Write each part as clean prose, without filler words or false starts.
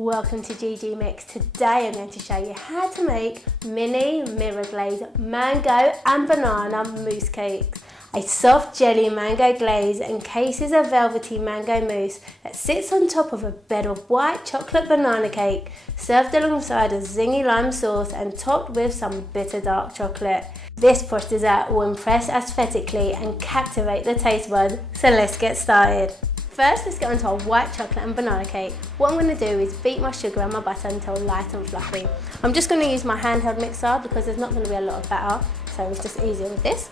Welcome to ggmix. Today I'm going to show you how to make mini mirror glaze mango and banana mousse cakes. A soft jelly mango glaze encases a velvety mango mousse that sits on top of a bed of white chocolate banana cake, served alongside a zingy lime sauce and topped with some bitter dark chocolate. This posh dessert will impress aesthetically and captivate the taste buds, so let's get started. First, let's get onto our white chocolate and banana cake. What I'm going to do is beat my sugar and my butter until light and fluffy. I'm just going to use my handheld mixer because there's not going to be a lot of batter, so it's just easier with this.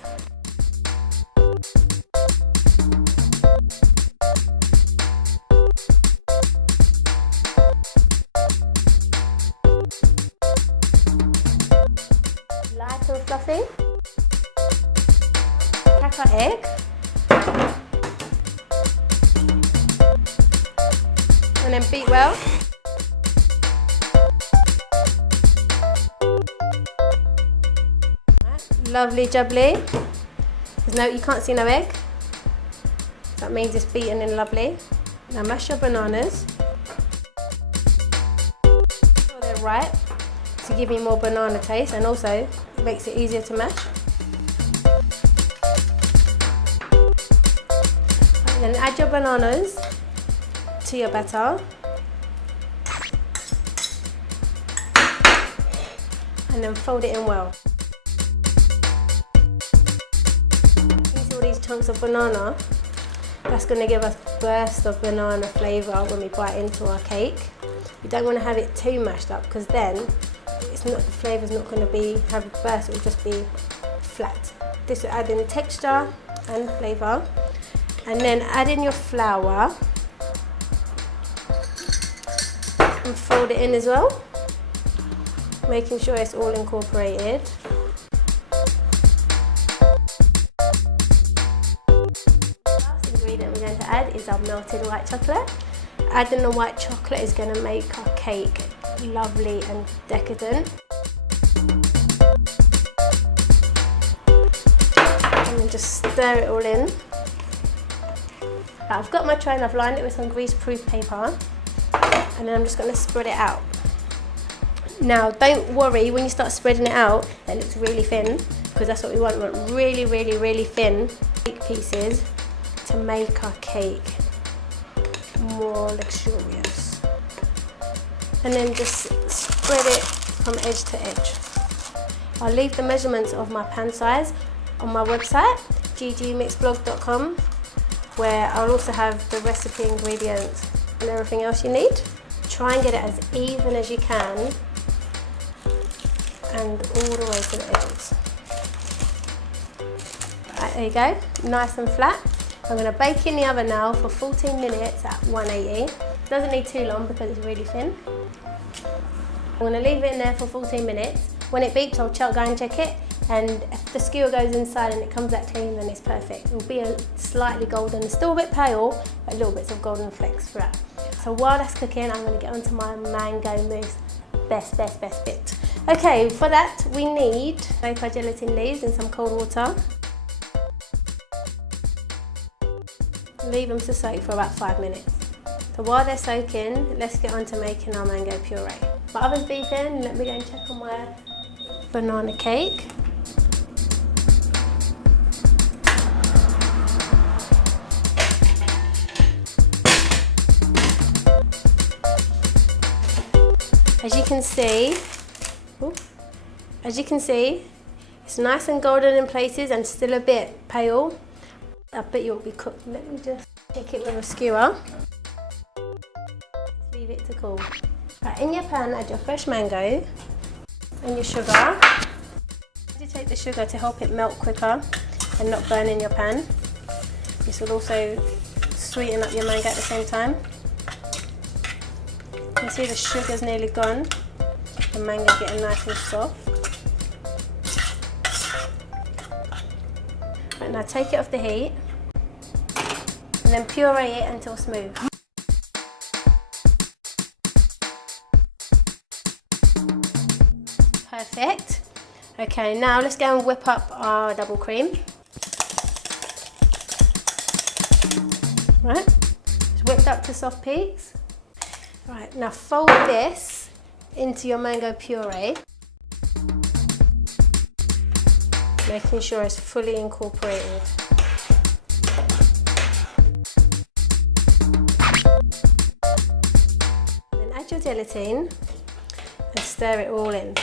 Light and fluffy. Crack our egg. And then beat well. Right, lovely jubbly. You can't see no egg. That means it's beaten in lovely. Now mash your bananas. So they're ripe to give you more banana taste, and also it makes it easier to mash. And then add your bananas to your batter, and then fold it in well. You see all these chunks of banana? That's going to give us a burst of banana flavour when we bite into our cake. We don't want to have it too mashed up because then the flavour's not going to have a burst, it will just be flat. This will add in texture and flavour. And then add in your flour and fold it in as well, making sure it's all incorporated. The last ingredient we're going to add is our melted white chocolate. Adding the white chocolate is going to make our cake lovely and decadent. And then just stir it all in. Now I've got my tray and I've lined it with some grease-proof paper. And then I'm just going to spread it out. Now don't worry when you start spreading it out that it looks really thin, because that's what we want. We want really, really, really thin cake pieces to make our cake more luxurious. And then just spread it from edge to edge. I'll leave the measurements of my pan size on my website, ggmixblog.com, where I'll also have the recipe, ingredients and everything else you need. Try and get it as even as you can and all the way to the edges. Right, there you go, nice and flat. I'm going to bake in the oven now for 14 minutes at 180. Doesn't need too long because it's really thin. I'm going to leave it in there for 14 minutes. When it beeps, I'll go and check it, and if the skewer goes inside and it comes out clean, then it's perfect. It will be slightly golden, it's still a bit pale, but little bits of golden flecks throughout. So while that's cooking, I'm going to get onto my mango mousse. Best bit. Okay, for that we need soak our gelatin leaves in some cold water. Leave them to soak for about 5 minutes. So while they're soaking, let's get on to making our mango puree. My oven's beeping, let me go and check on my banana cake. As you can see, it's nice and golden in places and still a bit pale. I bet you'll be cooked. Let me just check it with a skewer. Leave it to cool. Right, in your pan, add your fresh mango and your sugar. Agitate the sugar to help it melt quicker and not burn in your pan. This will also sweeten up your mango at the same time. You can see the sugar's nearly gone. The mango's getting nice and soft. Right, now take it off the heat and then puree it until smooth. Perfect. Okay, now let's go and whip up our double cream. Right, it's whipped up to soft peaks. Right, now fold this into your mango puree, making sure it's fully incorporated. Then add your gelatin and stir it all in.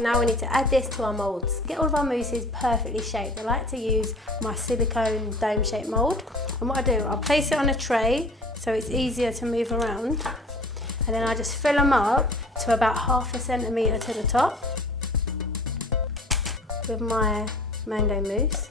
Now we need to add this to our moulds. Get all of our mousses perfectly shaped. I like to use my silicone dome shaped mould. And what I do, I'll place it on a tray so it's easier to move around. And then I just fill them up to about 1/2 centimetre to the top with my mango mousse.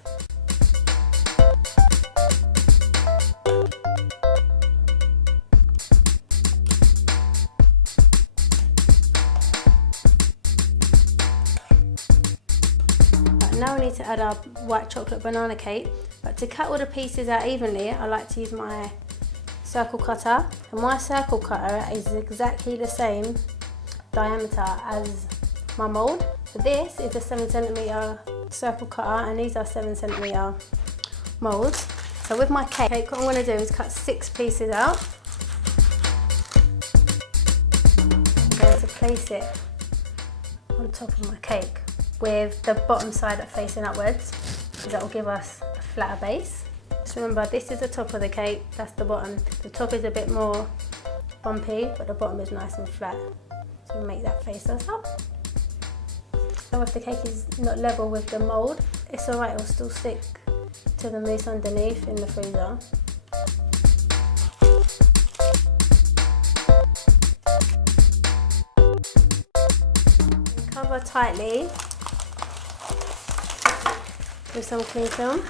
Now we need to add our white chocolate banana cake, but to cut all the pieces out evenly, I like to use my circle cutter. And my circle cutter is exactly the same diameter as my mould. So this is a 7 centimetre circle cutter and these are 7 centimetre moulds. So with my cake, what I'm going to do is cut 6 pieces out. I'm going to place it on top of my cake with the bottom side facing upwards, because that will give us a flatter base. Just remember, this is the top of the cake, that's the bottom. The top is a bit more bumpy, but the bottom is nice and flat. So make that face us up. So if the cake is not level with the mould, it's alright, it'll still stick to the mousse underneath in the freezer. Cover tightly with some cling film.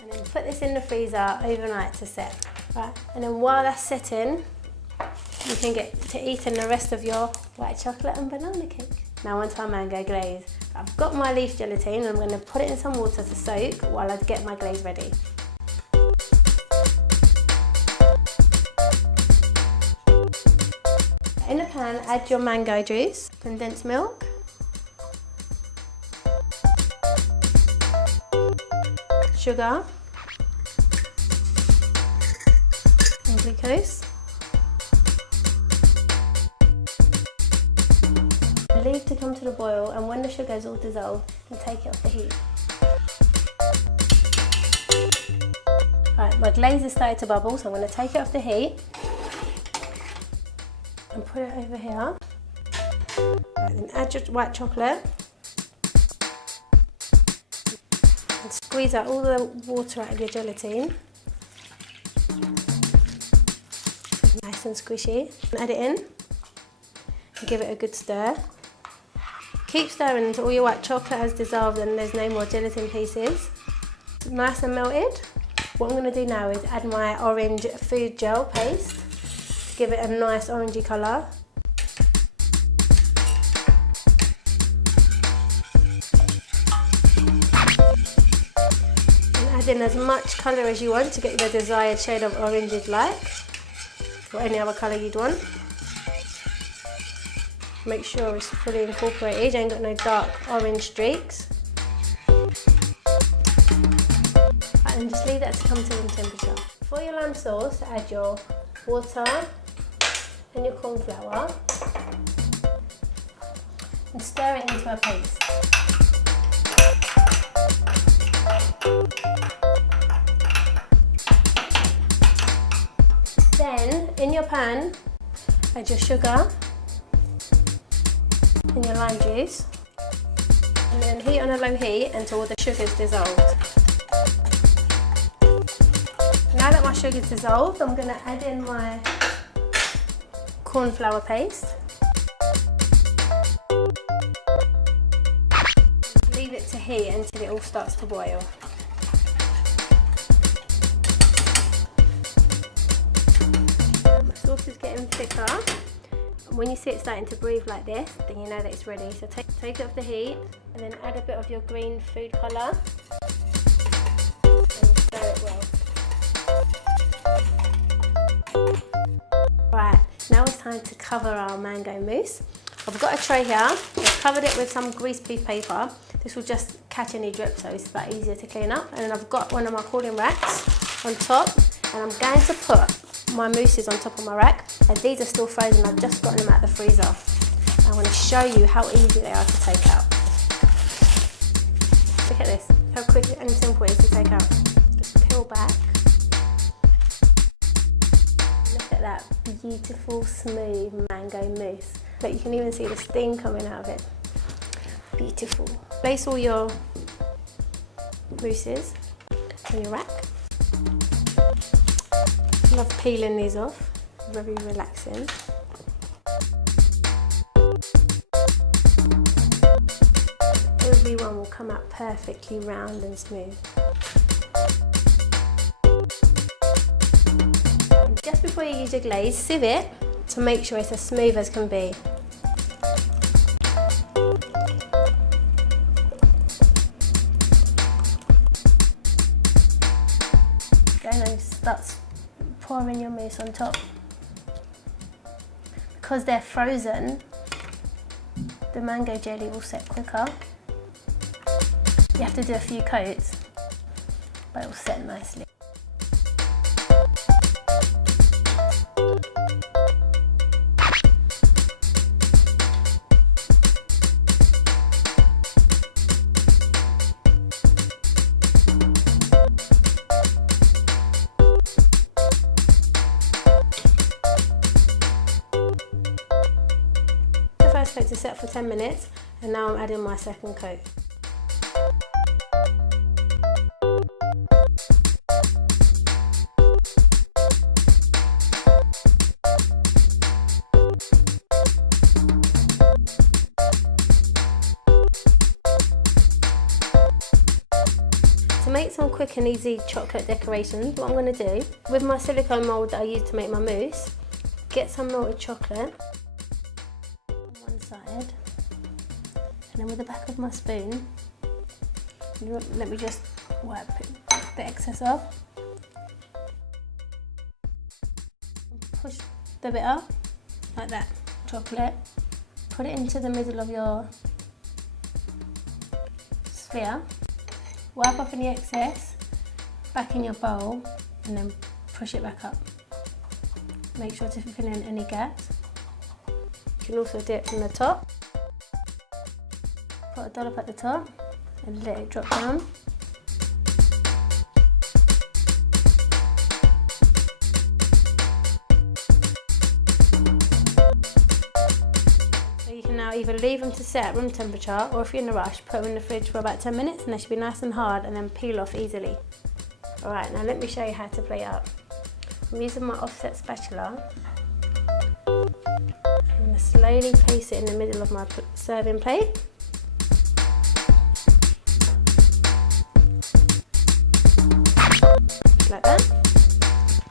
And then put this in the freezer overnight to set. Right, and then while that's setting, you can get to eating the rest of your white chocolate and banana cake. Now onto our mango glaze. I've got my leaf gelatin and I'm going to put it in some water to soak while I get my glaze ready. In a pan, add your mango juice, condensed milk, sugar, and glucose. Leave to come to the boil, and when the sugar is all dissolved, then take it off the heat. Right, my glaze has started to bubble, so I'm going to take it off the heat and put it over here. Right, then add your white chocolate and squeeze out all the water out of your gelatin. Nice and squishy. And add it in and give it a good stir. Keep stirring until all your white chocolate has dissolved and there's no more gelatin pieces. Nice and melted. What I'm going to do now is add my orange food gel paste. Give it a nice orangey colour. And add in as much colour as you want to get the desired shade of orange you'd like, or any other colour you'd want. Make sure it's fully incorporated, you ain't got no dark orange streaks. And just leave that to come to room temperature. For your lamb sauce, add your water and your corn flour and stir it into a paste. Then in your pan, add your sugar and your lime juice, and then heat on a low heat until all the sugar is dissolved. Now that my sugar is dissolved, I'm going to add in my corn flour paste. Leave it to heat until it all starts to boil. My sauce is getting thicker. When you see it starting to breathe like this, then you know that it's ready. So take it off the heat and then add a bit of your green food colour and stir it well. Right, now it's time to cover our mango mousse. I've got a tray here. I've covered it with some greaseproof paper. This will just catch any drip, so it's that easier to clean up. And then I've got one of my cooling racks on top, and I'm going to put my mousses on top of my rack. And these are still frozen. I've just gotten them out of the freezer. I'm going to show you how easy they are to take out. Look at this, how quick and simple it is to take out. Just peel back. Look at that beautiful, smooth mango mousse. Look, you can even see the steam coming out of it. Beautiful. Place all your mousses on your rack. I love peeling these off, very relaxing. Everyone will come out perfectly round and smooth. And just before you use your glaze, sieve it to make sure it's as smooth as can be. Then I start pouring your mousse on top. Because they're frozen, the mango jelly will set quicker. You have to do a few coats, but it will set nicely. The first coat is set for 10 minutes, and now I'm adding my second coat. To make some quick and easy chocolate decorations, what I'm going to do, with my silicone mould that I used to make my mousse, get some melted chocolate on one side, and then with the back of my spoon, let me just wipe the excess off. Push the bit up, like that, chocolate. Put it into the middle of your sphere. Wipe off any excess, back in your bowl, and then push it back up. Make sure to fill in any gaps. You can also do it from the top. Put a dollop at the top and let it drop down. Now either leave them to set at room temperature, or if you're in a rush, put them in the fridge for about 10 minutes and they should be nice and hard and then peel off easily. Alright, now let me show you how to plate up. I'm using my offset spatula. I'm going to slowly place it in the middle of my serving plate. Like that.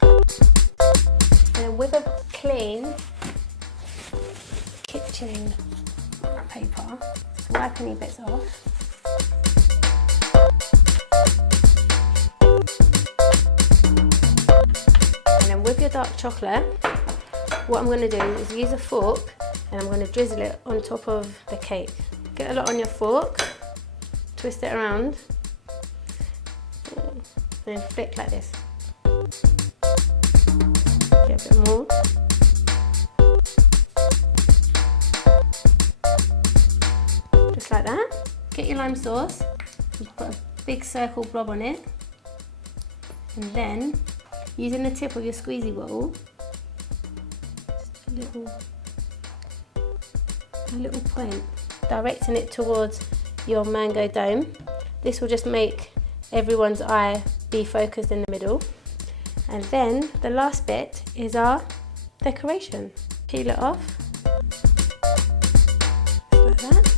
And then with a clean kitchen paper, just wipe any bits off. And then with your dark chocolate, what I'm going to do is use a fork and I'm going to drizzle it on top of the cake. Get a lot on your fork, twist it around, and then flick like this. Get a bit more. Like that. Get your lime sauce and put a big circle blob on it, and then using the tip of your squeezy bottle, just a little point, directing it towards your mango dome. This will just make everyone's eye be focused in the middle. And then the last bit is our decoration. Peel it off like that.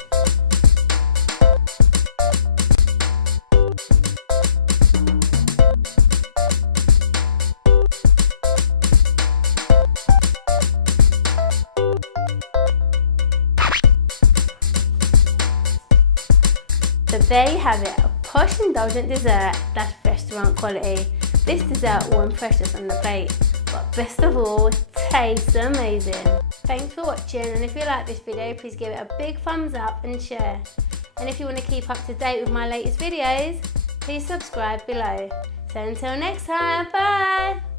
So there you have it, a posh indulgent dessert that's restaurant quality. This dessert will impress us on the plate, but best of all, tastes amazing. Thanks for watching, and if you like this video, please give it a big thumbs up and share. And if you want to keep up to date with my latest videos, please subscribe below. So until next time, bye!